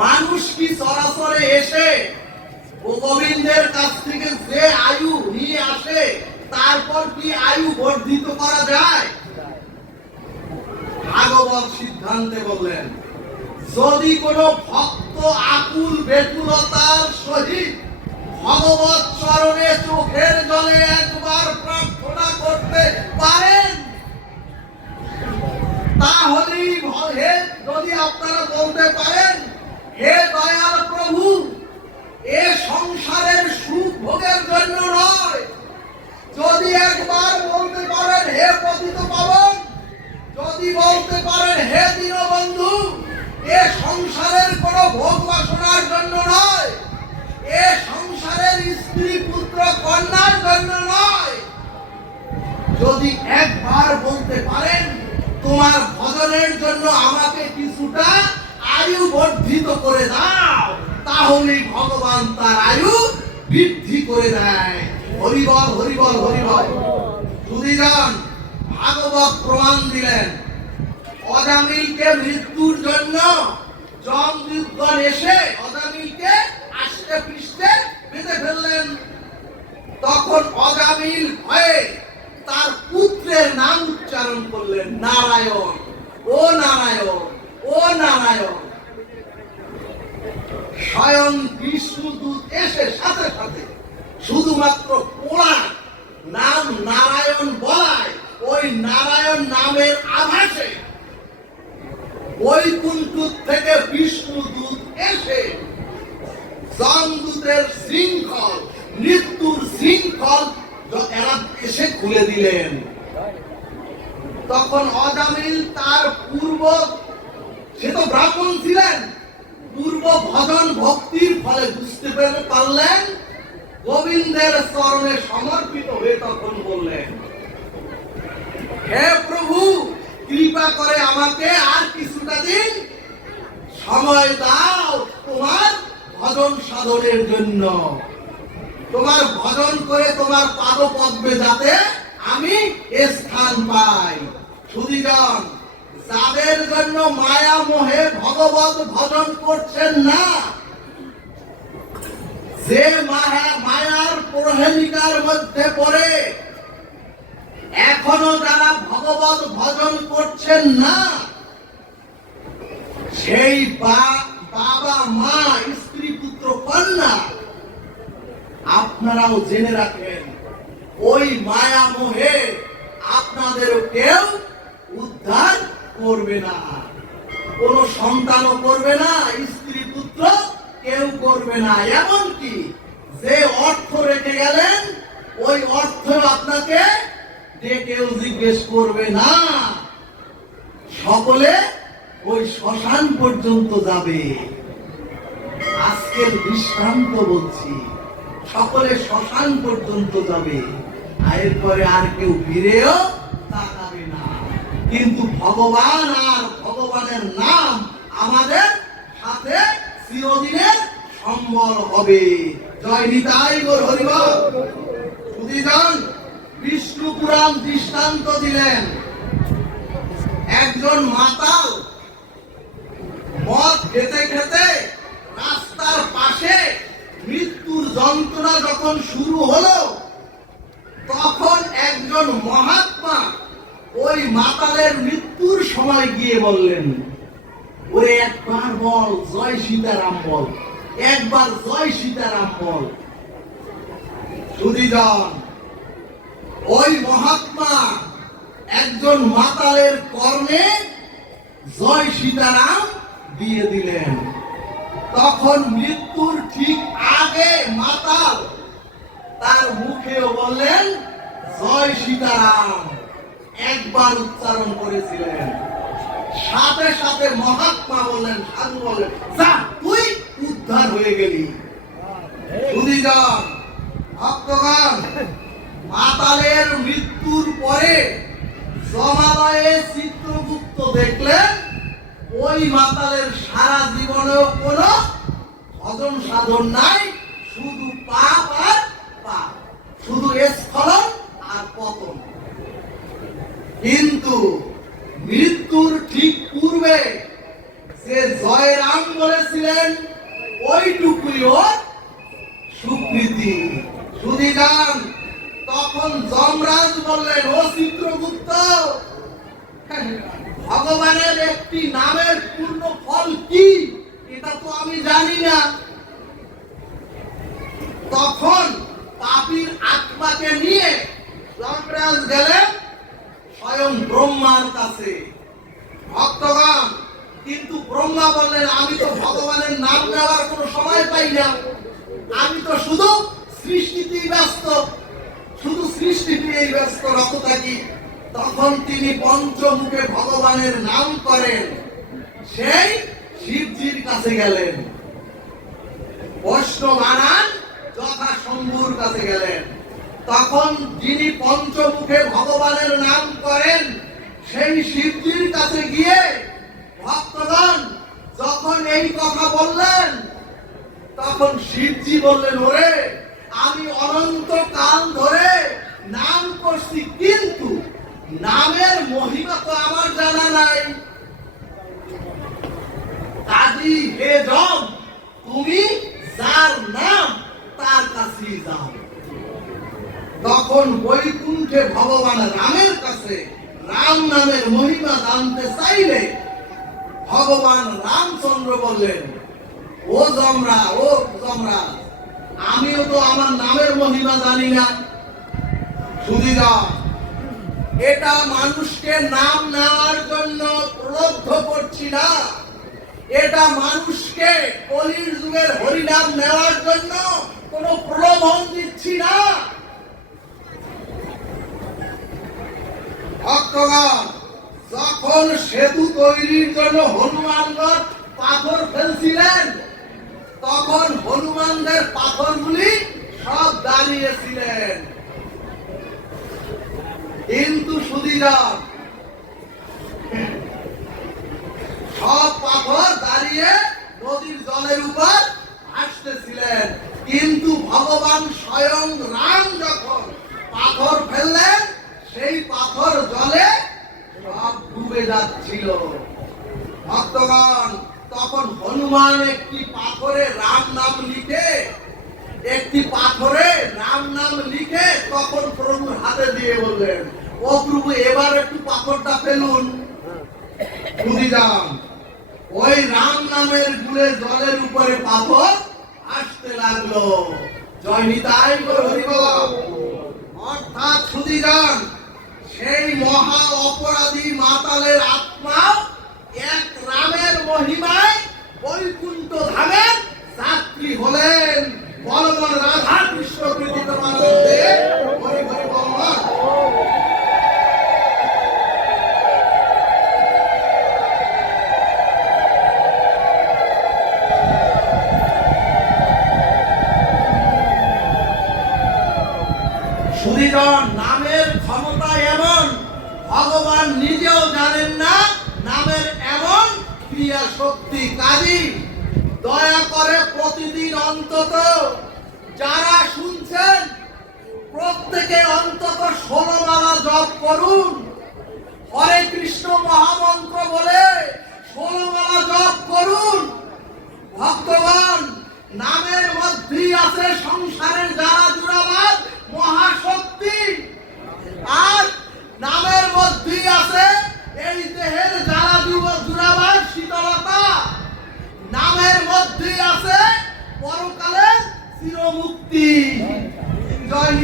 মানুষ কি সরাসরি এসে গোবিন্দের কাছ থেকে যে আয়ু নিয়ে আসে তারপর কি আয়ু বর্ধিত করা যায়? ভাগবত সিদ্ধান্তে বললেন, যদি কোনো ভক্ত আকুল বেকুলতার সহিত ভগবত চরণে চোখের জলে একবার প্রার্থনা করতে পারেন, তাহলেই যদি আপনারা বলতে পারেন, হে দয়াল প্রভু, এ সংসারের সুখ ভোগের জন্য নয়, যদি একবার বলতে পারেন হে পতিত পাবন, যদি বলতে পারেন হে দীনবন্ধু, এ সংসারের কোন ভোগ বাসনার জন্য নয়, এ সংসারের স্ত্রী পুত্র কন্যার জন্য নয়, যদি একবার বলতে পারেন তোমার ভজনের জন্য আমাকে কিছুটা আয়ু বর্ধিত করে দাও, তাহলেই ভগবান তার আয়ু বৃদ্ধি করে দেয়। হরিবল হরিবল হরিবল। সুধীজন ভাগবত প্রমাণ দিলেন, অজামিলকে মৃত্যুর জন্য যমদূতগণ এসে অজামিলকে আষ্টে পৃষ্ঠে বেঁধে ফেললেন। তখন অজামিল ভয়ে তার পুত্রের নাম উচ্চারণ করলেন, নারায়ণ, ও নারায়ণ, ও নারায়ণ। স্বয়ং বিষ্ণুদূত এসে সাথে সাথে শুধুমাত্র পোড়া নাম নারায়ণ বলায় ওই নারায়ণ নামের আভাসে বৈকুণ্ঠ থেকে বিষ্ণুদূত এসে যমদূতের শৃঙ্খল, মৃত্যুর শৃঙ্খল এসে খুলে দিলেন। তখন অজামিল তার পূর্ব, সে তো ব্রাহ্মণ ছিলেন, পূর্ব ভজন ভক্তির ফলে বুঝতে পারলেন, গোবিন্দের চরণে সমর্পিত হয়ে তখন বললেন, হে প্রভু, কৃপা করে আমাকে আর কিছুটা দিন সময় দাও তোমার ভজন সাধনের জন্য, তোমার ভজন করে তোমার পাদপদ্মে যাতে আমি স্থান পাই। সুধীজন, যাদের জন্য মায়া মোহে ভগবত ভজন করছেন না, যে মায়ার প্রহেলিকার মধ্যে পড়ে এখনো যারা ভগবত ভজন করছেন না, সেই বাবা মা স্ত্রী পুত্র কন্যা, আপনারাও জেনে রাখেন, ওই মায়া মোহে আপনাদেরও কেউ উদ্ধার করবে না, কোন সন্তানও করবে না, স্ত্রী পুত্র কেউ করবে না। এমনকি যে অর্থ রেখে গেলেন ওই অর্থ আপনাকে কেউ জিজ্ঞেস করবে না, সকলে ওই শ্মশান পর্যন্ত যাবে। আজকের দৃষ্টান্ত বলছি, সকলে শ্মশান পর্যন্ত যাবে, এরপরে আর কেউ ফিরেও তাকাবে না। কিন্তু ভগবান আর ভগবানের নাম আমাদের সাথে চিরদিনের সম্বল হবে। জয় নিতাই গৌর হরিবল। সুধীজন বিষ্ণু পুরাণ দৃষ্টান্ত দিলেন, একজন মাতাল মদ খেতে খেতে রাস্তার পাশে মৃত্যুর যন্ত্রণা যখন শুরু হলো, তখন একজন মহাত্মা ওই মাতালের মৃত্যুর সময় গিয়ে বললেন, ওরে একবার বল জয় সীতারাম বল, একবার জয় সীতারাম বল। সুধীজন, ওই মহাত্মা একজন মাতালের কর্ণে জয় সীতারাম দিয়ে দিলেন। তখন মৃত্যুর ঠিক আগে মাতাল তার মুখেও বললেন জয় সীতারাম, একবার উচ্চারণ করেছিলেন। সাথে সাথে মহাত্মা বললেন, সাধু বললেন, যা তুই উদ্ধার হয়ে গেলি। সুধীজন ভক্তগণ, মাতালের মৃত্যুর পরে জমালয়ে চিত্রগুপ্ত দেখলেন ওই মাতালের সারা জীবনেও কোনো ভজন সাধন নাই, শুধু পাপ আর পাপ, শুধু স্খলন আর পতন। কিন্তু মৃত্যুর ঠিক পূর্বে যে যে জয় রাম বলেছিলেন ওইটুকুই ওর স্বীকৃতি। শুধু গান তখন যমরাজ বললেন, ও চিত্রগুপ্ত, ভগবানের একটি নামের পূর্ণ ফল কি এটা তো আমি জানি না। তখন পাপীর আত্মাকে নিয়ে যমরাজ গেলেন স্বয়ং ব্রহ্মার কাছে। ভক্তগণ, কিন্তু ব্রহ্মা বললেন, আমি তো ভগবানের নাম নেওয়ার কোনো সময় পাই না, আমি তো শুধু সৃষ্টিতেই ব্যস্ত, শুধু সৃষ্টিতেই ব্যস্ত রত থাকি। তখন তিনি পঞ্চমুখে ভগবানের নাম করেন, সেই শিবজির কাছে গেলেন। বৈষ্ণব আনান যথা শম্ভুর কাছে গেলেন। তখন যিনি পঞ্চমুখে ভগবানের নাম করেন সেই শিবজির কাছে গিয়ে ভক্তগণ যখন এই কথা বললেন, তখন শিবজি বললেন, ওরে, আমি অনন্ত কাল ধরে নাম করছি, কিন্তু নামের মহিমা তো আমার জানা নাই। কাজী হে যম, তুমি যার নাম তার কাছেই যাও। তখন বৈকুণ্ঠে ভগবান রামের কাছে রাম নামের মহিমা জানতে চাইলে ভগবান রামচন্দ্র বললেন, ও যমরাজ, আমিও তো আমার নামের মহিমা জানি না। শুধিরা, এটা মানুষকে নাম নেওয়ার জন্য প্রলুব্ধ করছি না, এটা মানুষকে কলির যুগের হরিনাম নেওয়ার জন্য কোন প্রলোভন দিচ্ছি না। ভক্তগণ, যখন সেতু তৈরির জন্য হনুমানগণ পাথর ফেলছিলেন, তখন হনুমানদের পাথরগুলি সব দাঁড়িয়েছিলেন, কিন্তু সুধীরা সব পাথর দাঁড়িয়ে নদীর জলের উপর আসতেছিলেন। কিন্তু ভগবান স্বয়ং রাম যখন পাথর ফেললেন, সেই পাথর জলে সব ডুবে যাচ্ছিল। ভক্তগণ, তখন হনুমান একটি পাথরে রাম নাম লিখে তখন প্রভুর হাতে দিয়ে বললেন, ও প্রভু, এবার একটু পাথরটা ফেলুন। ওই রাম নামের গুলে জলের উপরে পাথর আসতে লাগলো। জয় নিতাই গৌর হরি বল। অর্থাৎ সুধীরান, সেই মহা অপরাধী মাতালের আত্মা এক রামের মহিমায় বৈকুণ্ঠ ধামের যাত্রী হলেন। বলবান রাধা কৃষ্ণ প্রীতি তোমানন্দে হরি হরি বল। সুধীজন, নামের ক্ষমতা এমন, ভগবান নিজেও জানেন না নামের এমন ক্রিয়া শক্তি। কাজী দয়া করে প্রতিদিন অন্তত যারা শুনছেন প্রত্যেকে অন্তত 16 মালা জপ করুন। হরে কৃষ্ণ মহামন্ত্র বলে 16 মালা জপ করুন। ভক্তগণ, নামের মধ্যেই আছে সংসারের যারা জুড়াবার মহাশক্তি, আর নামের মধ্যেই আছে এই দেহের যারা জুড়াবার শীতলতা, নামের মধ্যেই আছে পরকালের চিরমুক্তি। জয়